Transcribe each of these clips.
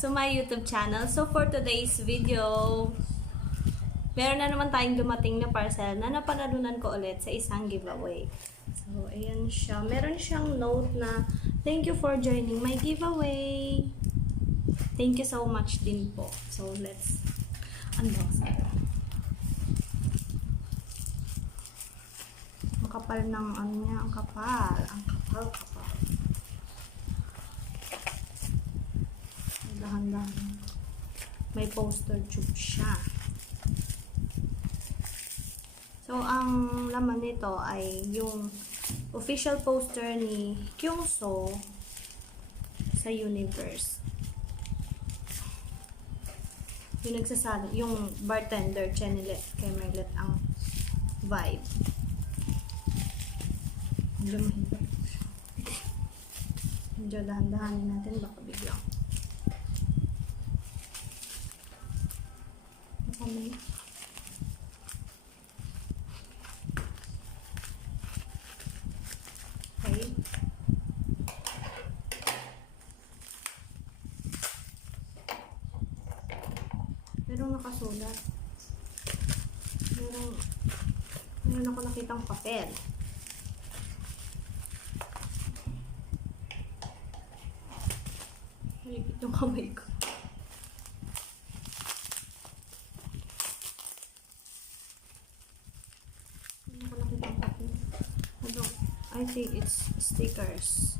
to my YouTube channel. So for today's video, meron na naman tayong dumating na parcel na napanalunan ko ulit sa isang giveaway. So ayan siya. Meron siyang note na thank you for joining my giveaway. Thank you so much din po. So let's unbox it. Ang kapal ng ano niya, ang kapal. Ang kapal. Dahan-dahan. May poster tube siya. So, ang laman nito ay yung official poster ni Kyungso sa Universe. Yung nagsasali, yung bartender, Chenilet, kay Merlet ang vibe. Medyo mahirap. Medyo dahan-dahanin natin, baka biglang. Okay. Merong nakasulat. Meron ako nakitang papel. Malipit yung kamay ko. I think it's stickers.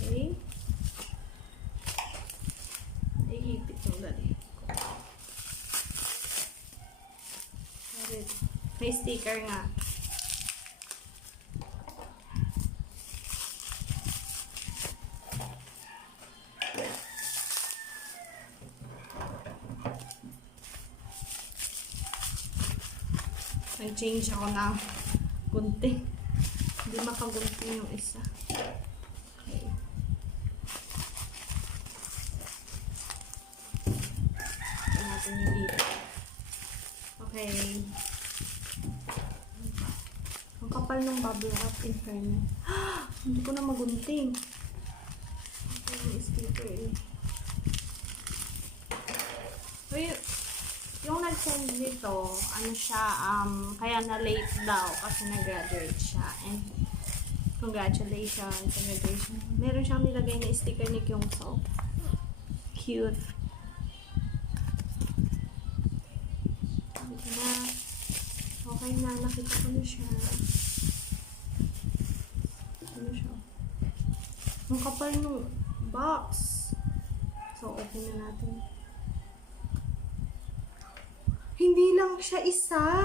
Okay. Iipit yung dali. May sticker nga. Nag-change ako ng gunting. Hindi makagunting yung isa. Okay. Ito natin yung dito. Okay. Ang kapal ng bubble wrap in fairness. Hindi ko na magunting. Okay, may sticker eh. Wait. Yung nag-send nito, ano siya, kaya na late daw kasi nag-graduate siya. And congratulations sa graduation. Meron siyang nilagay na sticker ni Kyungso. Cute. Okay na, nakita ko na siya. Ano siya? Ang kapal ng box. So, open na natin. Hindi lang siya isa.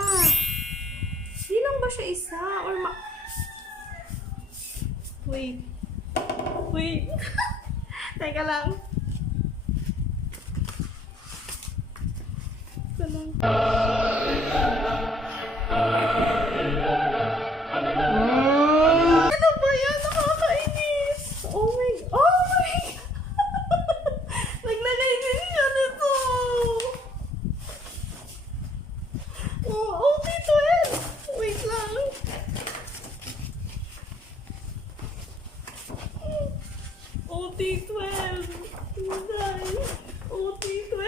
Hindi lang ba siya isa? Or Wait. Wait. Teka lang. Ito lang. Ano ba yan? Nakakainis. Oh my God. Naglagay din siya nito. Oh, OT12! Wait lang. OT12! Guys, OT12!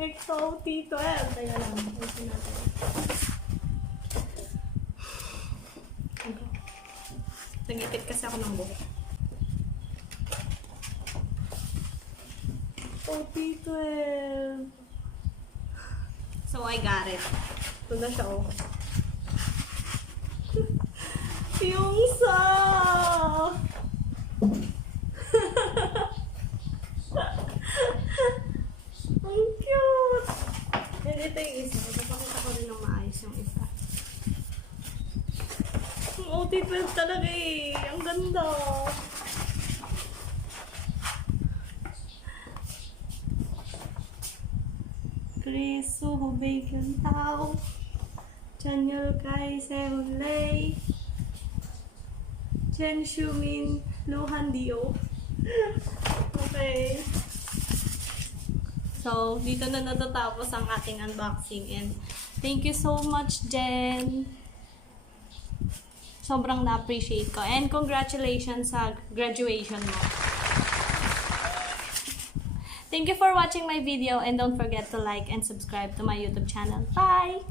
Exo OT12! Kaya lang, ito natin. Okay. Nag-ipit kasi ako ng buhok. OT12! So, I got it. Ito na siya, oh. Yung sa! Ang cute! And ito yung isa. Napakita ko rin ng maayos yung isa. Ang OT12 talaga eh. Ang ganda. Kriso, Hubeigan Tao, Chanyol Kai, Sehunlei, Chen Shumin, Luhan Dio. Okay. So, dito na natatapos ang ating unboxing and thank you so much, Jen. Sobrang na-appreciate ko. And congratulations sa graduation mo. Thank you for watching my video and don't forget to like and subscribe to my YouTube channel. Bye!